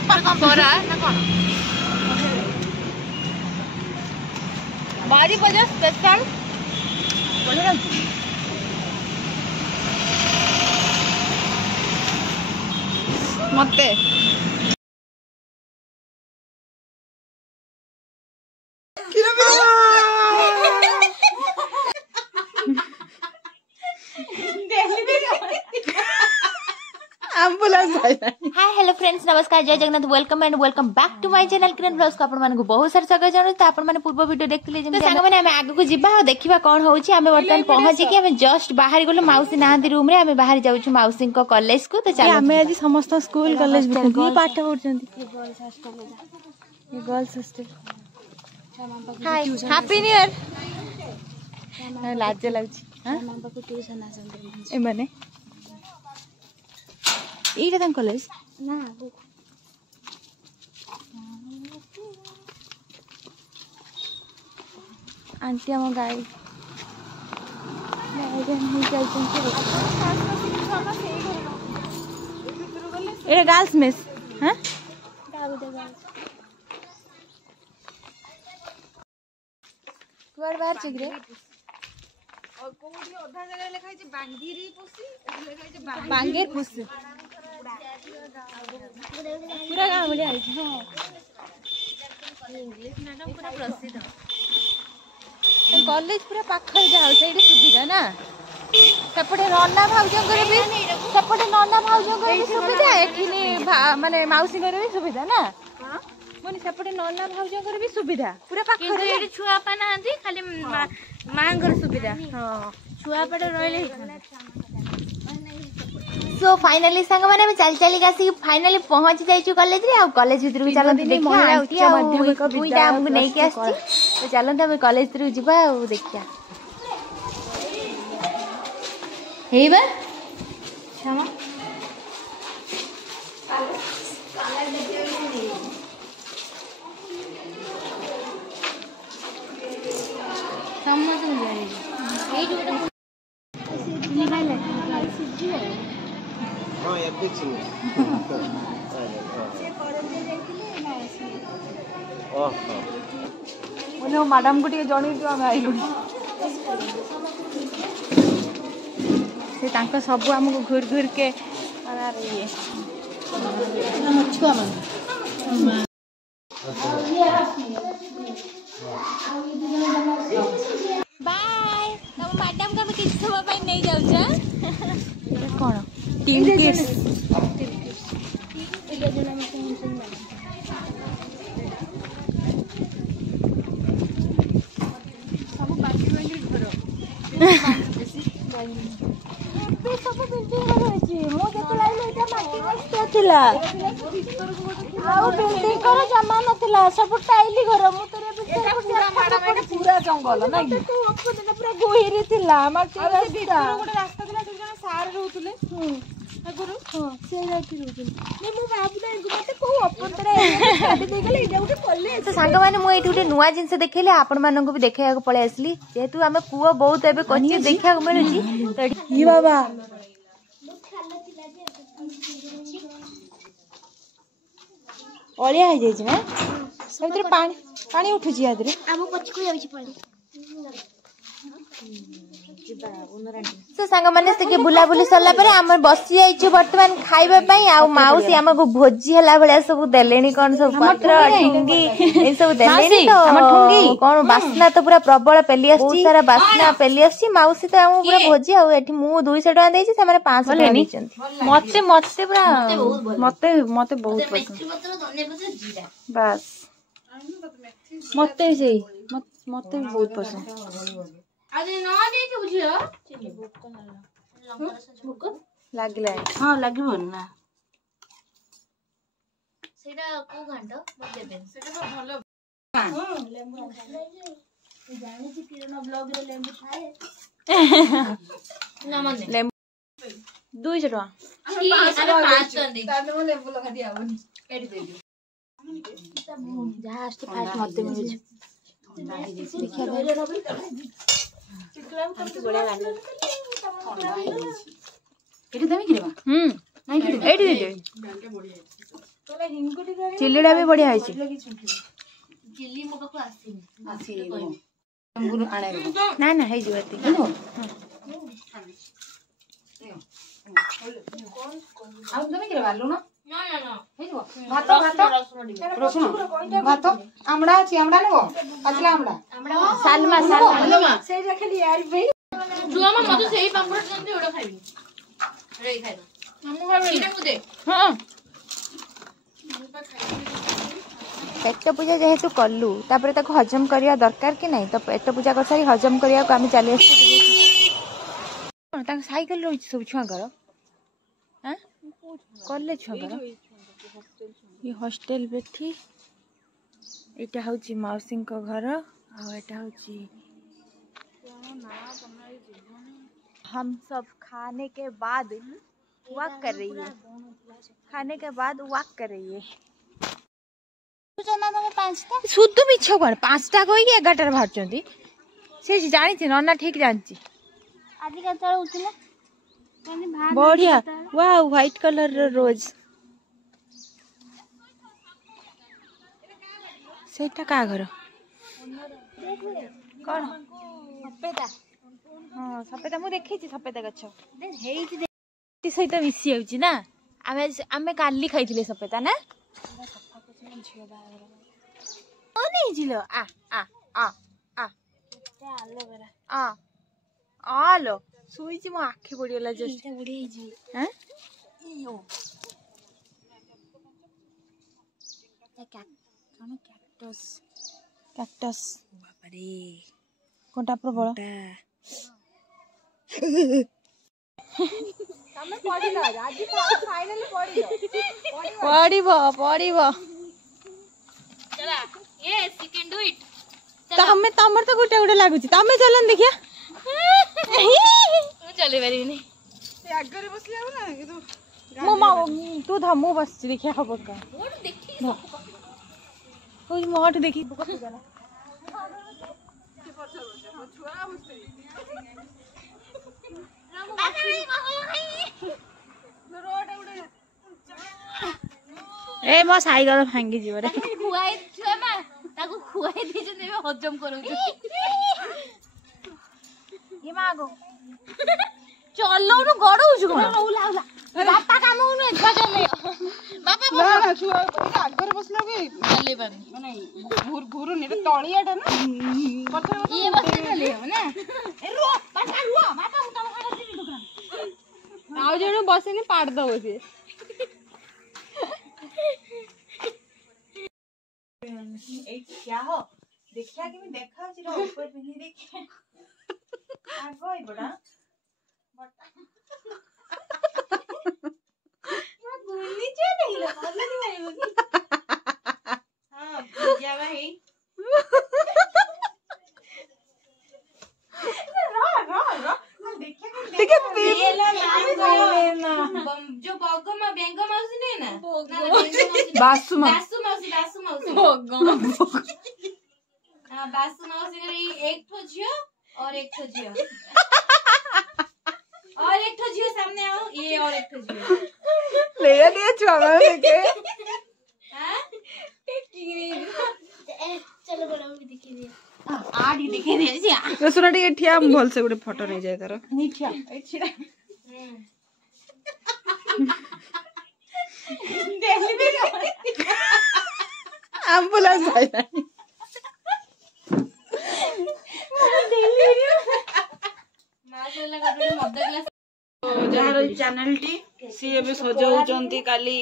बरा ना कौन बारी बजा स्पेशल मते हाय हेलो फ्रेंड्स नमस्कार Jai Jagannath welcome and welcome back to my channel Kiran blogs को आपण मानकु बहुत सारा स्वागत जणु त आपण माने पूर्व वीडियो देखथिले जे संग माने हमें आगु को जिबा और देखिबा कोन होउची हमें वर्तमान पहुंची कि हमें जस्ट बाहर गेलो माउसी नाहंदी रूम रे हमें बाहर जाउछु माउसी को कॉलेज को त चलो हमें आज समस्त स्कूल कॉलेज भी पाठ पढुचंती ये girls hostel hi happy new year लाज लागछि हां मामा को ट्यूशन आसन ए माने এইটা তার কলেজ না আন্টি আমার গাড়ি এটা গার্লস মেস হ্যাঁ কুয়ার বাহার চিগরে और कोडी ओधा जगह लिखा है बांगीरी पुसी लिखा है बांगेर पुसी पूरा गाँव बोली आई हां इंग्लिश मैडम पूरा प्रसिद्ध तो कॉलेज पूरा पाखर जाओ सेठी सुविधा ना सेपटे नन्ना भाउजंकर भी सेपटे नन्ना भाउजंकर भी सुविधा एठिनी माने माउसी घर भी सुविधा ना हां मोनी सेपटे नन्ना भाउजंकर भी सुविधा पूरा पाखर एठी छुआ पाना आंती खाली मांगर सुविधा हां छुआ पड़े रहले सो फाइनली संग माने हम चल चली गासी फाइनली पहुंच जाइछु कॉलेज रे आ कॉलेज भीतर चलन देखिया उच्च माध्यमिक विद्यालय हमको नहीं के आछि तो चलन हम कॉलेज भीतर जिबा आ देखिया हेबा क्षमा मैडम को जन से सब आमको घूर घूर के बाय मैडम को किसी समय नहीं जाऊ कौन टीम किड्स जमा ना सब टाइली घर पूरा जंगल ना पूरा गोहिरी थिला रास्ता सार रोतले आगुरु हां से राती रोतले ने मो बाबुला इनको मते को अपनतरे काटी दे गेले एटा उठे पल्ले तो सांग माने मो एठी उठे नुवा जिंस देखैले आपण मानन को भी देखैया को पळे आसली जेतु हमें कुओ बहुत एबे कच्ची देखैया को मिलुची तो ई बाबा ओलिया हो जाई छै ना सब पानी पानी उठु छी आदरे हम पछ को जाई छी पानी तो सांग माने से के बुला बुली सरला परे हम बसी जाइछु वर्तमान खाइबा पई आ माउसी हमको भोजी हला भले सब देलेनी कोन सब पत्र ठुंगी ए सब देलेनी तो हम ठुंगी कोन बासना तो पूरा प्रबल पेली आछि सारा बासना पेली आछि माउसी तो हम पूरा भोजी आ एठी मु 200 टका देछि से माने 500 टका देछंती मते मते पूरा मते मते बहुत पसंद बस मते से मते बहुत पसंद आज न दे के बुझियो भूख लागला हां लागबो ना सेटा को घंटा देबे सेटा तो भलो लेंबू जानि छी किरण ब्लॉग रे लेंबू खाए ना माने लेंबू 200 टका अरे 5 दे ताने मो लेंबू लगा दिया बनी एडी दे दियो जहाज तो फास्ट मते मिल देखिया चिकलाम करके बड़ा गांडा एडी देमी किरेबा नहीं चिल्लीटा भी बढ़िया है ना ना है भात आमड़ा अछि आमड़ा नेबो पाचला आमड़ा सालमा सेइ रखली यार भाई जुआमा मते सेही पापड़ जंती ओडा खाइबी रे खाइबो हमु खाइबो इटा मु दे हां पेट पूजा जेहेतु कलु तापर ताको हजम करिया दरकार कि नहीं तो पेट पूजा कर सारी हजम करिया को आमी चली आसी ताक साइकिल रोइ सब छुआ कर हां कॉलेज छुआ कर ये हॉस्टल बेठी एटा होची मौसी को घर आ एटा होची हम सब खाने के बाद वॉक कर रही है शुद्ध मिछ कौन 5टा कही 11टा बाहर से जानी नना ठीक जानची बढ़िया वाह व्हाइट कलर रोज सेटा का घर कौन सपेता हाँ सपेता मु देखी सपेता गछ सहित मिसी जाउची ना आमे काली खाइथिले सपेता ना नहीं जिलो आ आ आ आ आ आलो सोईची मो आखी पड़ीगला जस्ट बुढ़ी जी हैं इयो कौन कैक्टस कैक्टस बाप रे कोनटा प्रबल तमे पडिलो आज फाइनली पडिलो चला yes you can do it तमे तमर तो गुटे गुटे लागुची तमे चलन देखिया मु चले बारी नहीं से आगरे बसले हो ना तू मो मा तू धमु बस देखिया खबर का मोट देखी ओई मोट देखी ए मो साइकिल भांगी जीव रे खुआई छुआ मा ताको खुआई दी जे नेबे हजम करू ये मागो चलो नु गडौ छु कोन उला उला बापा काम नु एका चले बापा ना ना छुआ आगरे बसला के चले बानी माने घूर घूर ने तळियाटा ना पत्थर ये बसते चले हो ना ए रो बापा रो बापा उठा खाना दिनी दुकान आउ जणो बसेनी पाड़ दो से ए क्या हो देखिया कि मैं देखा छी रो ऊपर पिनी देखिया आगो ई बड़ा बुनी जे नहीं लो भले नहीं आइबो की हां भुजिया भाई रो देखिए पेला ना जो बगम बेंग माउस नहीं ना बासु बासु मौसी बगम हां बासु मौसी रे एक ठो जियो और एक ठो जियो और एक ठो जियो सामने आओ ये और एक ठो जियो ले लिया चुआ देखे हां चलो बोलो भी दिखी दे आडी दिखे दे सिया तो सुना टिके ठिया भल से गुटे फोटो नहीं जाय तार नहीं ठिया ए छिड़ा डेलीवरी एम्बुलेंस आइला मासला गडे मध्य क्लास जहार चैनल टी सी एबे सजाउचंती काली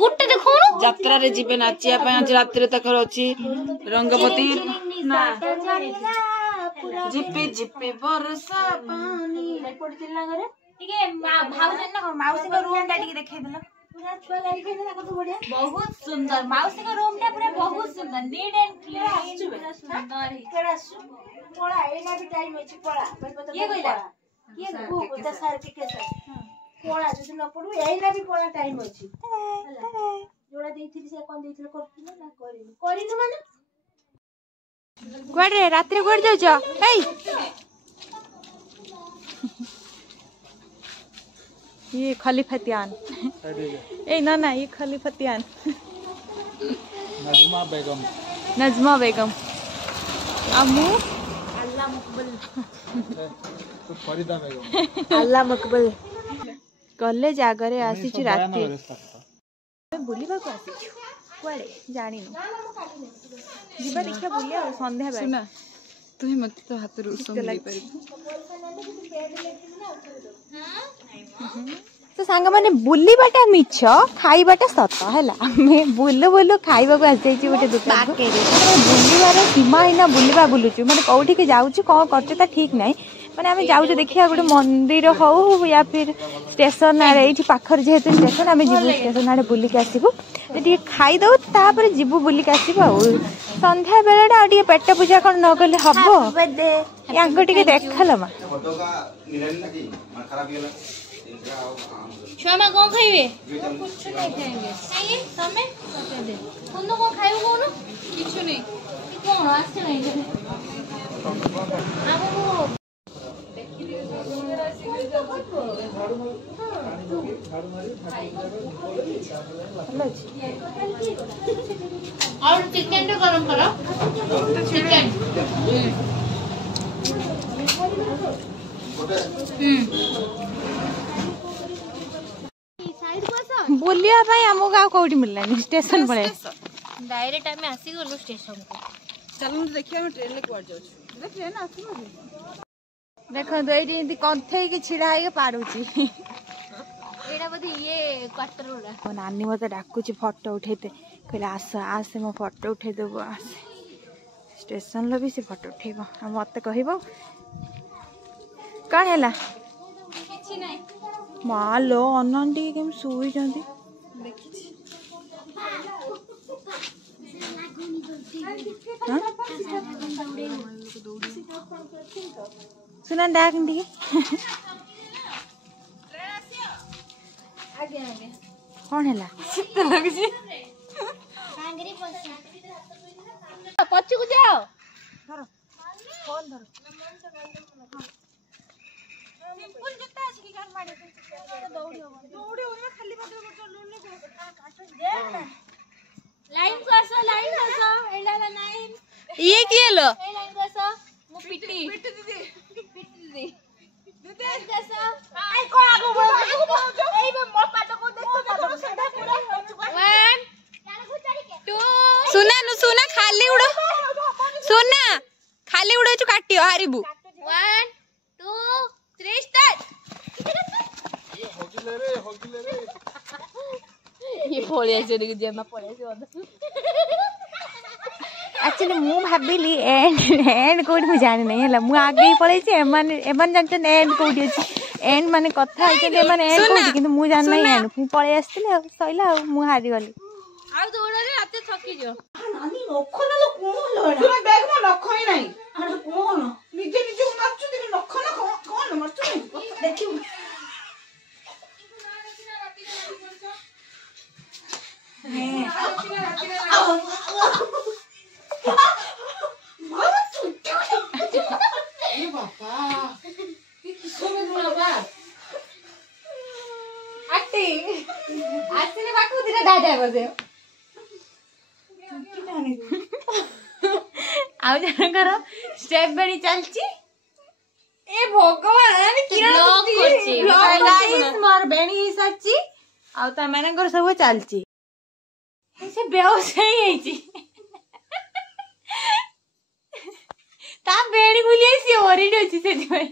गुटे देखो यात्रा रे जीवे नाचिया पे आज रात रे तकर अछि रंगवती ना जिपी जिपी बरसा पानी पड़तिल ना घरे टिके भाउजन ना माउसी को रूम टा टिके देखाइ देला पूरा छुआ गाड़ी खेले ना कत बढ़िया बहुत सुंदर माउसी को रूम टा पूरा बहुत सुंदर नीट एंड क्लीन पूरा सुंदर है केड़ा पड़ा एना भी टाइम अछि पड़ा ये कइला ये को त सर्टिफिकेट पड़ा जदि न पडू एना भी पड़ा टाइम अछि जोड़ा देइथिली से कोन देइथिल करथिल ना करिनु माने क्वाड रे रात्रि क्वाड जाउ छ ए ये खलीफतियान ए ना ये खलीफतियान नजमा बेगम अम्मू अल्लाह मकबल कॉलेज आगरे आसी रात बुलिबा को आसी कुआडे जानिनु जीवा देखिया बुलिया संध्या बेला सुना तू ही मत तो हाथ रो संभली पारी तो सांग माने बुलिबाटा मिछ खाइबाटा सत हैला मैं बुलु बुलु खाइबा को आसी छी गोटे दुकान बुलिबार सीमा हिना बुलिबा बुलुचु माने कोठी के जाउछु कोन करछु ता ठीक नाही माने आमे जाउछु देखिया गोटे मंदिर हो या फिर स्टेशन आरे एठी पाखर जेहेतु स्टेशन आमे जिबु स्टेशन आरे बुली के आसीबु एटी खाई दउ तापर जिबु बुली के आसीबु आ संध्या बेलाटा आ पेट पूजा कोन न गले हबो यांको टिके देखल मा छुआ मा कोन खाइबे कुछ नहीं खाएंगे खाइए तमे दे कोन कोन खाइबो कोन किछु नहीं कोन आसे नहीं आबो और चिकन तो गरम करो चिकन बुलिया भाई हमो गाव कोठी मिललानी स्टेशन पळे डायरेक्ट आमे आसी गलो स्टेशन को चल देखिया हम ट्रेन ले क्वाड जाउ छी ट्रेन आसी देखो देरी इंदी कंथे के छिड़ा है के पारुची एडा बदी ये क्वार्टर ओडा ओ नानी मते डाकुची फोटो उठेते कहले आस मो फोटो उठे देबो आस स्टेशन लो भी से फोटो उठेबो हम मते कहबो कान हैला किछि नाही मालो अनंडी केम सुई जंदी देखिछि हां सुना डाक दी आगे आगे कौन हैला शीत लग जी कांगरी पछ को जाओ धरो फोन धरो सिंपल जत्ता अछि की गान मारे दौड़ी हो खाली मत चलने को लाइन को आसो एला लाइन ये किएलो ए लाइन को आसो मु पिटी दीदी लाइन को आसो आई को आगो एई बे मो पाट को देखो सदा पूरा 1 2 सुना खाली उड़ो सुना खाली उड़ो छु काटियो हारिबु 1 2 3 स्टार्ट होगिले रे ये पोले से जेमा पोले से एक्चुअली मु भाबिली एंड कोड मु जानि नै हला मु आगे ही पळै छै एमन जानते एंड कोड अछि एंड माने कथा है के माने एंड कोड किंतु मु जान नै एंड मु पळै आस्तिले सइला मु हारि गली आ दौड़ले राते थकी जो नानी नख न कोन सुना बैग में नख ही नहीं अरे कोन निजे निजे मारछु देख नख न कोन मारछु देखियो स्टेप बनी चलची ए भगवान ब्लॉक करची गाइस मोर बेणी सच्ची आ ता मानकर सब चलची से बेहोश होई ता बेणी बुलिए सी ओरिड अछि से जय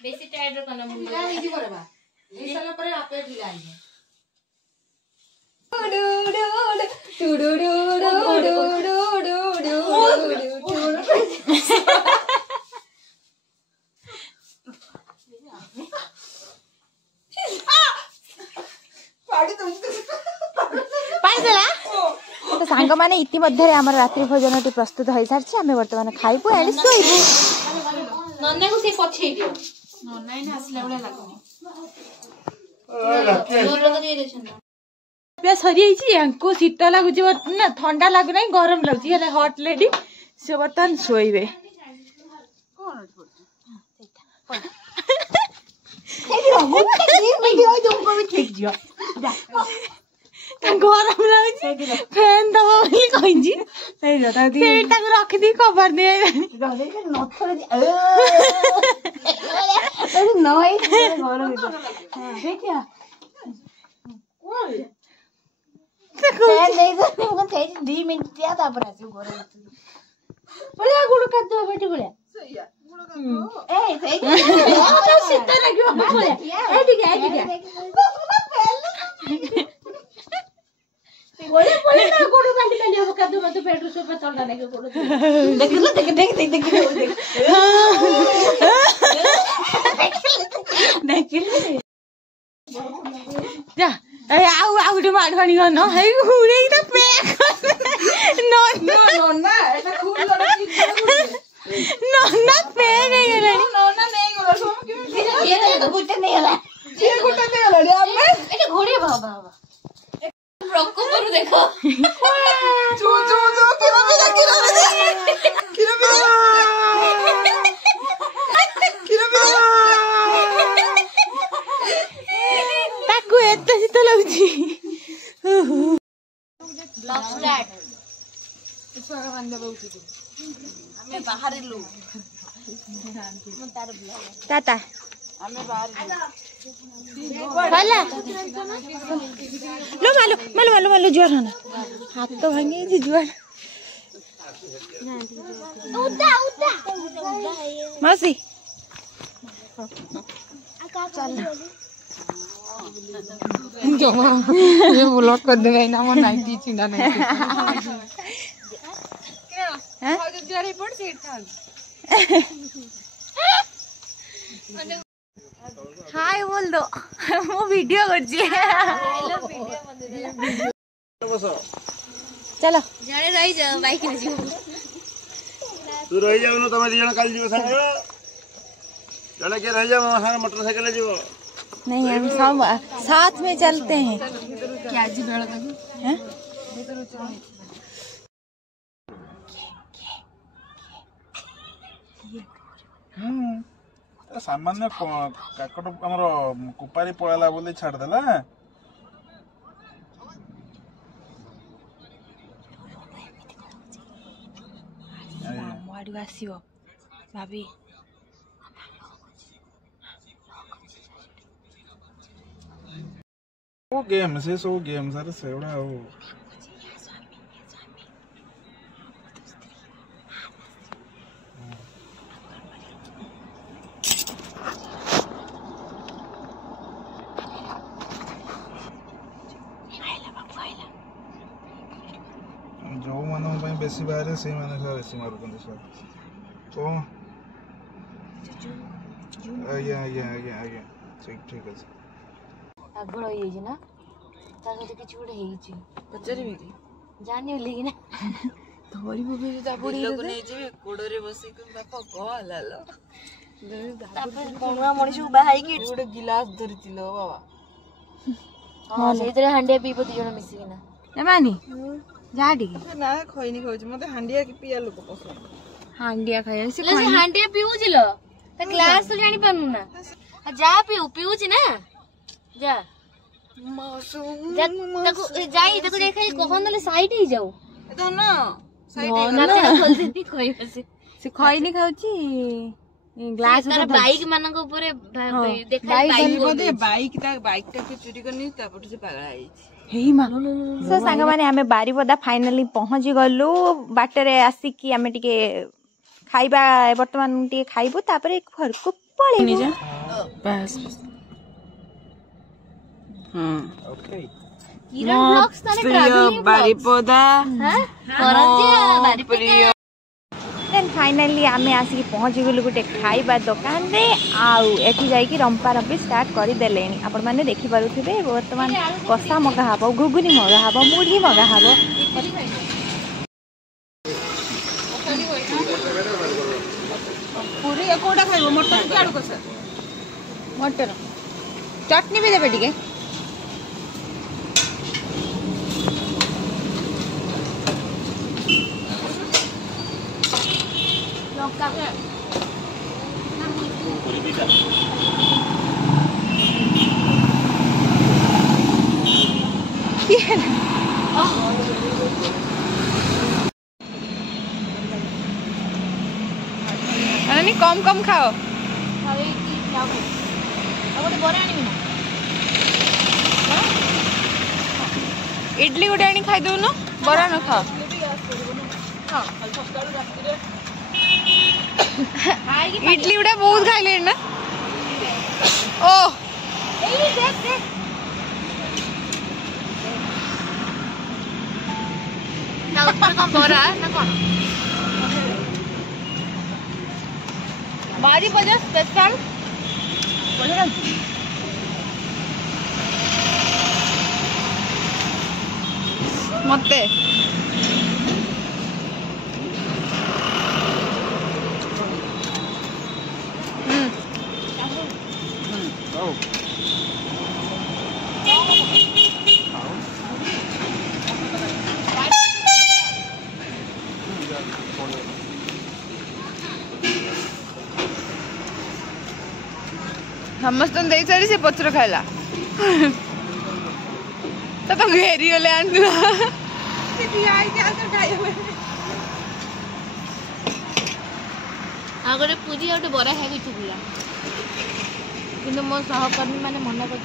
बेसी टाइट करना मुझे का इजी करबा ए साला पर आपे ढिलाई है तो सांग माने इति मध्य आमर रात्रि भोजन प्रस्तुत हो सारी आम बर्तमान खाइबू एंड सोइबू नन्ना को से पछे दियो नन्ना ने आसला बेला लागनी सरी शीत लगुच ना ठंडा लगुना गरम लगुच हट लेडी से बर्तमान शोइबे ଗୋଟେ 2 ମିନିଟ୍ ହୋଇ ଦଉ କୋବି ଠିକ୍ ଯିବ गरम लाଗୁଛି फैन दबा ବୋଲି କହିଛି ତାକୁ ରଖିଦି କଭର ଦେ ନଥରେ ନଇ ଗରମ ଦେଖିଆ ଫ୍ୟାନ୍ ଦେଇଛନ୍ତି ମୁଁ ସେଇଠି 2 ମିନିଟ୍ ଦିଆ ତାପରେ ଆସିବୁ ଗରମ ପଳିଆ ଗୁଡ଼ କାଦ ବେଟି ପଳିଆ ସେଇଆ ଗୁଡ଼ କାଦ ଏଇ ସେଇଠି ଶୀତ ଲାଗିବ ପଳିଆ ଏଇଠିକି बोले बोले ना गोड़ काटी काटी अब कादू मत पेट्रोल से पे चलना नहीं गोड़ देख जा ए आउ गुटे माडवाणी न हे उड़े त पैक नो नो ना एटा खूब लड़की ना पैक हे गेलानी ना नहीं गोड़ हम क्यों ये तो गुटे नहीं होला ये गुटे नहीं होला हमें एटा घोड़ी बाबा प्रकोपर देखो चू किरो ताकू एते शीत लागुची ब्लॉग स्टार्ट इछरा बंदे बहुती हमें बाहर लो टाटा हमें बाहर वाला लो मालो ज्वार ना हाथ तो भांगे जी ज्वार उदा मासी चल जमा ये ब्लॉक कर दे ना मन 90 चिंदा नहीं हैं हां जो रिपोर्ट सीट था हाय बोल दो मो वीडियो करजी चलो जाने रही जा बाइक में जीव तू रही जाऊ न तमे दिजण काल जीव संग चले के रह जा मोटर मोटरसाइकिल जीव नहीं हम सब साथ में चलते हैं क्या जी बेड़ा तक हैं सामान्य काकट हमर कुपारी पळाला बोली छाड़ देला वाडू आसीबो भाभी वो गेम से सो गेम सर सेवड़ा हो जो मानो ପାଇଁ ବେଶୀ ବାହାରେ ସେଇ ମାନେ ବେଶୀ ମାରୁଛନ୍ତି ସାର୍ ତ ଆଜ୍ଞା ଠିକ ଅଛି ପାଗଳ ହେଇଯାଇଛି ନା ତା ସହିତ କିଛି ଗୋଟେ ହେଇଛି ପଚାରିବି କି ଜାଣି ବୋଲି କି ନା ଧରିବୁ ବି ତାପଡ଼ି ଲୋକ ନେଇ ଯିବି କୋଡରେ ବସିକି ବାପା ଗଲାଲ ତାପରେ କଣୁଆ ମଣିଷକୁ ବାହାଇକି ଗୋଟେ ଗିଲାସ ଧରିଥିଲ ବାବା ହଁ ସେଇଥିରେ ହାଣ୍ଡିଆ ପିଇବ 2 ଜଣ ମିଶିକିନା ଏମାନି जा ଟିକେ ନା ଖଇନି ଖାଉଛି ମତେ ହାଣ୍ଡିଆ କି ପିଆ ଲୋକ ପସନ୍ଦ हांडिया खाया से ସେ ହାଣ୍ଡିଆ ପିଉଛି ଲ ତା ଗ୍ଲାସ ତ ଜାଣି ପାରୁନୁ ନା ଯା ପିଉଛି ନା ଯା ତାକୁ ଯାଇ ତାକୁ ଦେଖାଇ କହ ନହେଲେ ସାଇଡ ହେଇଯାଉ ଧନ से खइनी खाउची ग्लास तार बाइक मानक ऊपर बाइक टा के चोरी करनी तापट से पागल आई हेई मा सो संग माने हमें बारीपदा फाइनली पहुंची गलु बाटरे आसिकी हमें टिके खाइबा वर्तमान टिके खाइबु तापरे घर को पळेबु बस हां ओके किरण ब्लॉग्स ताने ट्रैवलिंग बारीपदा हां करंजिया बारीपदा देन फाइनली आमे आसिकी पहुंची गलु गुटे खाइबा दुकान रे आउ एठी जाई कि रंपा रंपी स्टार्ट करि देलेनी आपण माने देखि पारुथिबे वर्तमान कसा मगा हबो घुगुनी मगा हबो मुढी मगा हबो पूरी कोडा खाइबो मटन के आडू कसा मटर चटनी भी देबे टिके कम कम खाओ इडली गोटे आनी खाई दउन बरा न खाओ इडली गुड़ा बहुत खाइले ना ओ बरा ना कौन बारी बजा स्पेशल मते समस्त दे सारी से पत्र खाइला तो घेरी गले आगे पूरी गोटे बरा खाई छुला कि मो सहकर्मी मैंने मना कर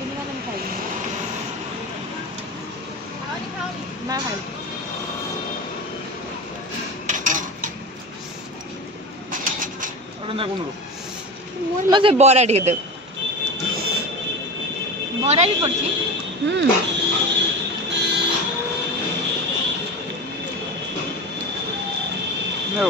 खाई ना खाई मत बरा टे दे बरा भी पड़ती No.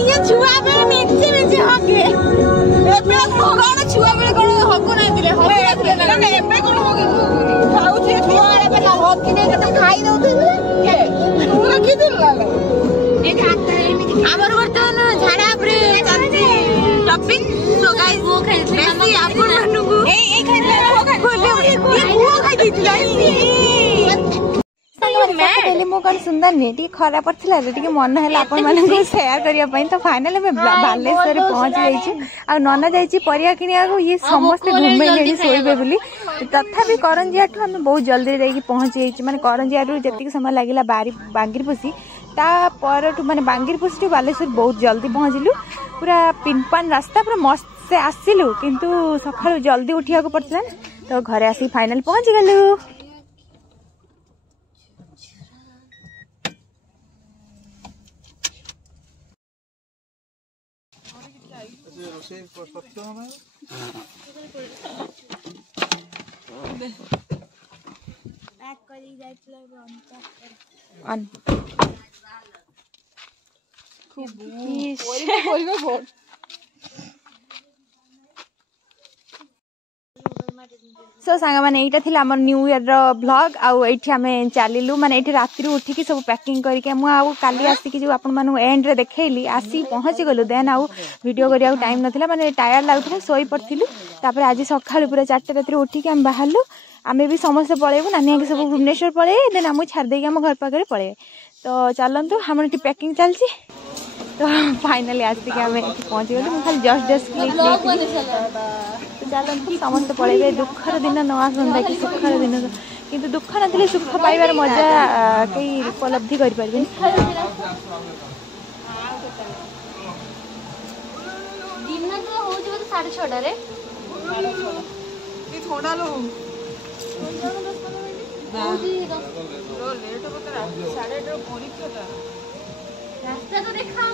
ये छुआ बेले मिर्ची होके एबे कोन छुआ बेले कोन हकु नै दिले हकु नै दिले एबे कोन होगे खाउ छे छुआ एबे ना हक कि नै त खाई दउथिले के तू रखी दिल लाले ए खाता एमिति हमर वर्तमान झाडा परे चलती टॉपिंग सो गाइस वो खाइले बेसी आपन मानुगु ए खाइले हो खाइले ये को खाइ दिथिला मो कौन सुंदर नहीं खराब पड़ा मन है आपण मानक सेयार करने तो फाइनाल में बालेश्वर पहुंच जाइए नना जाइए परिया किनिया ये समस्ते घूमे शोबे बोली तथापि करंजिया आम बहुत जल्दी जाइए पहुंच जाइए माने करंजिया जी समय लगे बांगिरपोशी तापर माने बांगिरपोशी बालेश्वर बहुत जल्दी पहुंचलु पूरा पिनपान रास्ता पूरा मस्त से आसिलु किंतु सकाळु जल्दी उठिया को पड़ता तो घरे आसी फाइनाल पहुंच गलु। सो सांग माने एटा थिला हमर न्यू ईयर रो व्लॉग आउ एठी हमें चलिलु माने एठी रात्रि उठी की सब पैकिंग करके मु आउ काली आसी की जो आपन मानु एंड रे देखैली आसी पहुंची गलु देन आउ वीडियो करिया टाइम नथिला माने टायर लागुथला सोई पड़थिलु तापर आज सखाळु पूरा 4टा रात्रि उठी के हम बाहरलु आमे भी समस्त पळेबु नानी के सब भुवनेश्वर पळे देन हम छाड़ दे के हम घर पाखरे पळे तो चलंतु हमर एठी पैकिंग चलची तो फाइनली आसी के हमें पहुंच गलु हम खाली जस्ट क्लिक चलते समस्त पड़े दुखर दिन न आसंता कि सुखर दिन किंतु दुख ना सुख पाइबार मजा कई उपलब्धि कर पारे रास्ता तो देखा